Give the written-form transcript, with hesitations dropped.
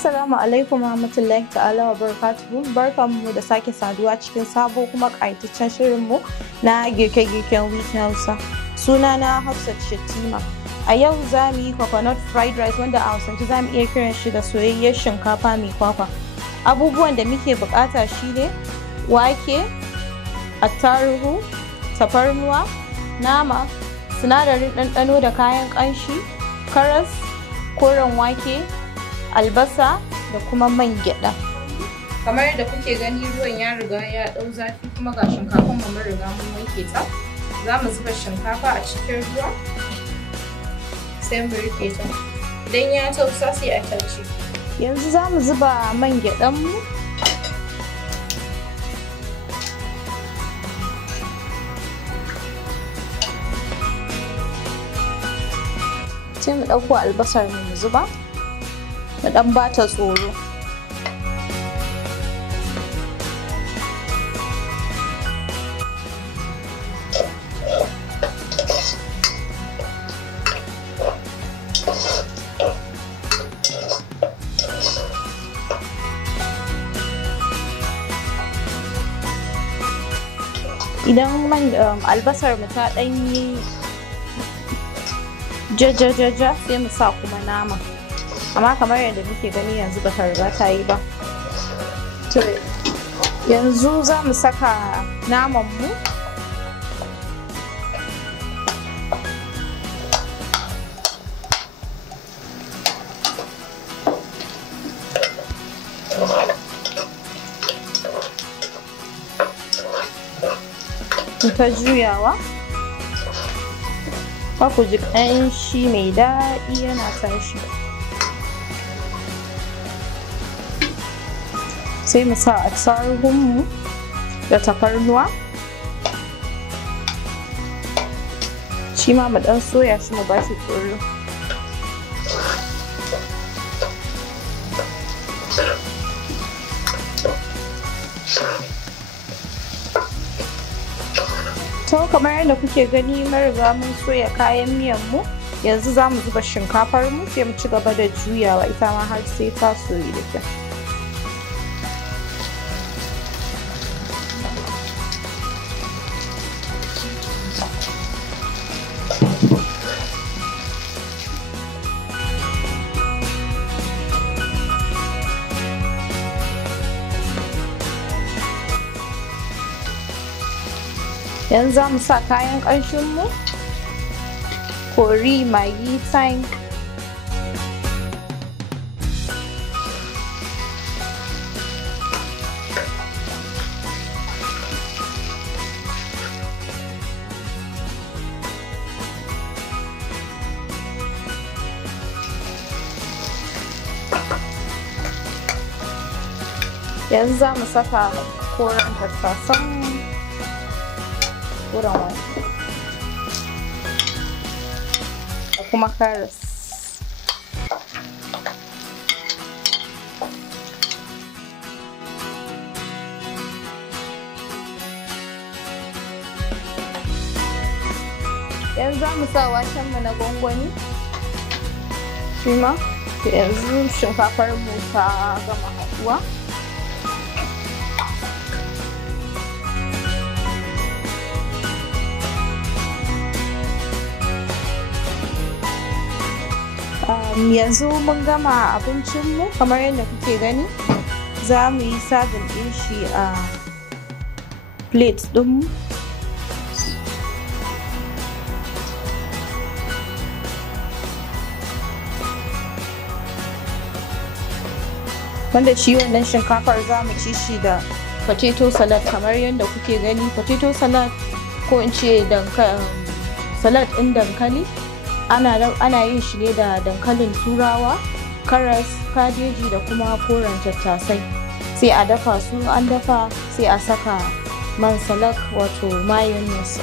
Assalamu alaikum warahmatullahi ta'ala wa barakatuhu. Barkanmu da sake saduwa cikin sabo kuma ƙayataccen shirinmu na girke-girken Week Hausa. Sunana Hafsat Shettima. A yau za mu yi coconut fried rice wanda a Hausance za mu iya kiran shi da soyayyar shinkafa mai kwakwa. Abubuwan da muke buƙata shine wake, attaruhu, tafarnuwa, nama, sinadarin ɗanɗano da kayan ƙanshi, karas, koren wake, albasa da kuma man gyaɗa. Kamar yadda kuke gani ruwan ya riga ya ɗau zafi kuma ga shinkafan mu mun riga mun wanke ta. Za mu zuba shinkafa a cikin ruwa sai mu rufe ta. Idan ya tausa sai a tace. Yanzu za mu zuba man gyaɗan mu. Sai mu ɗauko albasar mu zuba. Da ɗan bata tsoro. Idan albasar mu ta ɗan yi jajajaja sai mu sa kuma nama. Amma kamar yadda muke gani yanzu ba ta riga ta yi ba. To yanzu za mu saka naman mu. Ta juyawa. Ku ji ƙanshi mai daɗi yana tashi. Sai mu sa attaruhunmu da tafarnuwa. Shi ma mu ɗan soya shi mu ba shi tsoro. To kamar yadda kuke gani mun riga mun soya kayan miyan mu. Yanzu za mu zuba shinkafar mu sai mu ci gaba da juyawa ita ma har sai ta soyu da kyau. Yanzu za mu sa kayan ƙanshinmu, kori, magi, thyme, yanzu za mu saka koren tattasan koren wake da kuma karas. Yanzu za mu sa wakenmu na gwangwani shi ma. Yanzu shinkafar mu ta gama haɗuwa. Yanzu mun gama abincinmu kamar yadda kuke gani. Za mu yi sabin ɗin shi a plate ɗinmu. Wanda shi wannan shinkafar za mu ci shi da potato salad kamar yadda kuke gani. Potato salad ko in ce salad ɗin dankali. Ana yin shi ne da dankalin turawa, karas, kabeji da kuma koren tattasai. Sai a dafa su, an dafa sai a saka man salak wato mayonnaise.